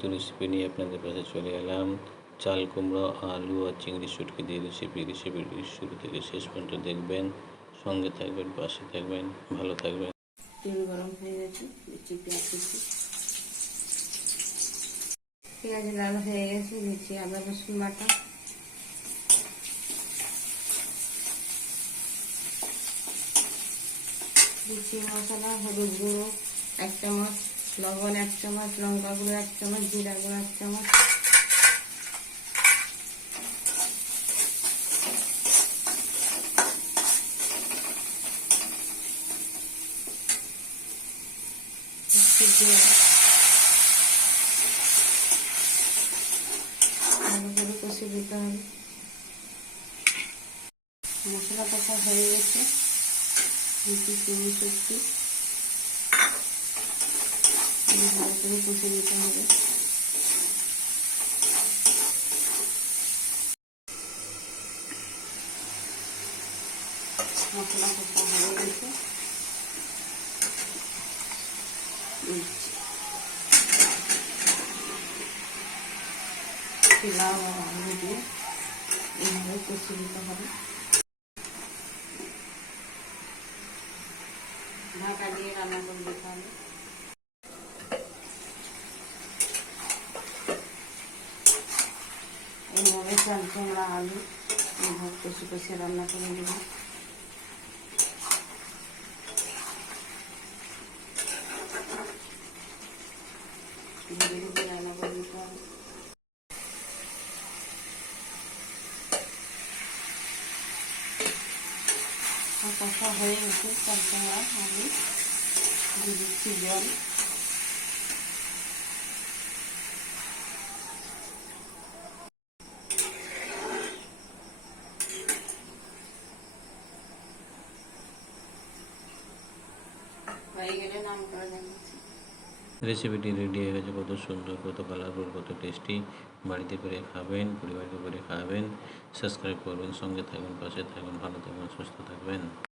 নতুন রেসিপি নিয়ে আপনাদের কাছে চলে এলাম। চাল কুমড়ো, আলু আর চিংড়ি শুটকি দিয়ে রেসিপি রেসিপিটি শুরু থেকে শেষ পর্যন্ত দেখবেন। সঙ্গে থাকবেন, পাশে থাকবেন, ভালো থাকবেন। তেল গরম হয়ে গেছে দিচ্ছি পেঁয়াজ কুচি পেঁয়াজ লাল হয়ে গেছে, দিচ্ছি আদা, রসুন বাটা। দিচ্ছি মশলা, হলুদ গুঁড়ো, এক চামচ। লবণ এক চামচ, লঙ্কা গুঁড়ো এক চামচ, জিরা গুঁড়ো এক চামচ। মশলা কষা হয়ে গেছে। দিচ্ছি চিনি শুটকি ভালো করে কষে দিতে হবে মশলা কষা হয়ে গেছে দিচ্ছি আর আলু দিয়ে এইভাবে কষে দিতে হবে ঢাকা দিয়ে রান্না করে দিতে হবে এইভাবে চাল কুমড়া, আলু এইভাবে কষে কষে রান্না করে ধীরে রান্না করে দিতে হবে। কষা হয়ে গেছে চাল কুমড়া, আলু, দিয়ে দিচ্ছি জল। রেসিপিটি রেডি হয়ে গেছে, কত সুন্দর, কত কালারফুল কত টেস্টি বাড়িতে করে খাবেন, পরিবারকে করে খাবেন। সাবস্ক্রাইব করবেন, সঙ্গে থাকবেন, পাশে থাকবেন, ভালো থাকবেন, সুস্থ থাকবেন।